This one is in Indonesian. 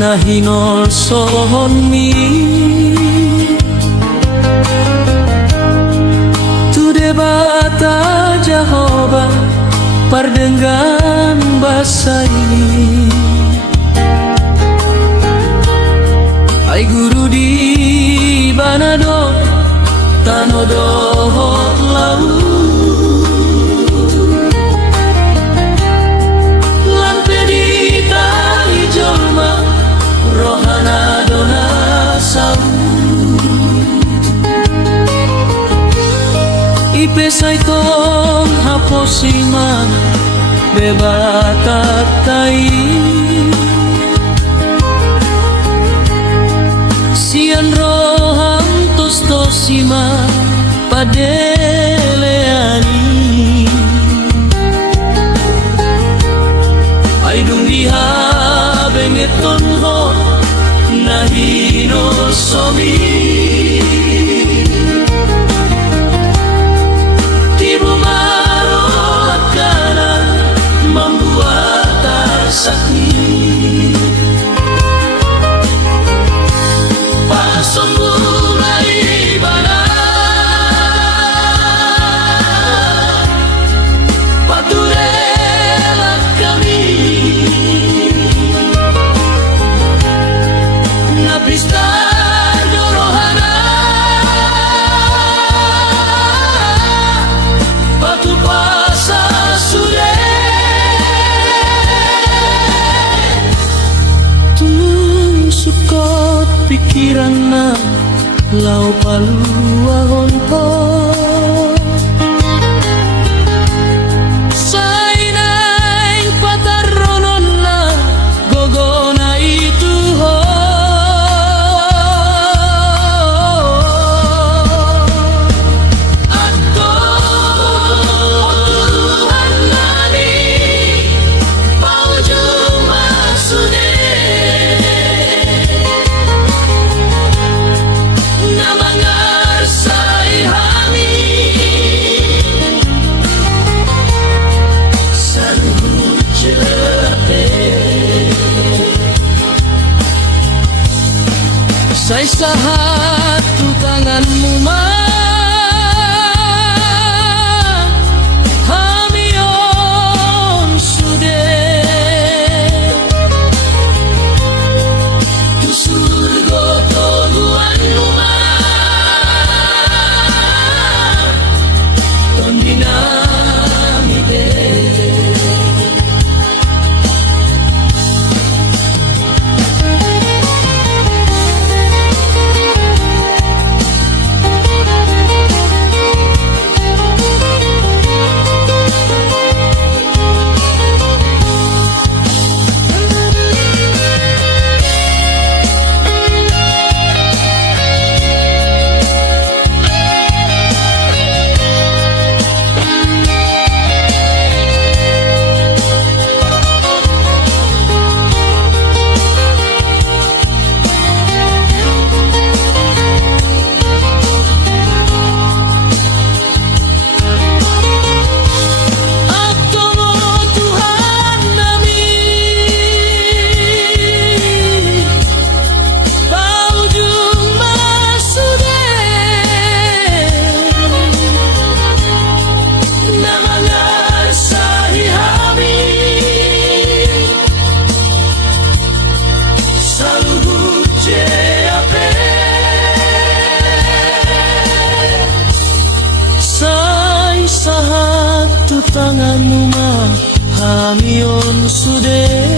nahinol sohon mi tu debata Jehovah pardengan bahasa ini. Ai guru di banado tanodohot lau lampe di tali jolma rohana dona sau ipe saitong haposiman bebatat tai sian roham tostosima padeleani aidung diha bengeton ho nahino somi tibu marot kana membuat sakit pikiran na lau paluahon po sainay pataronon na gogona itu ho ato anani pauju masude Say sahat tu tanganmu man hamion sude tu surgo toluan man tondina mide tanganmu mah hamion sude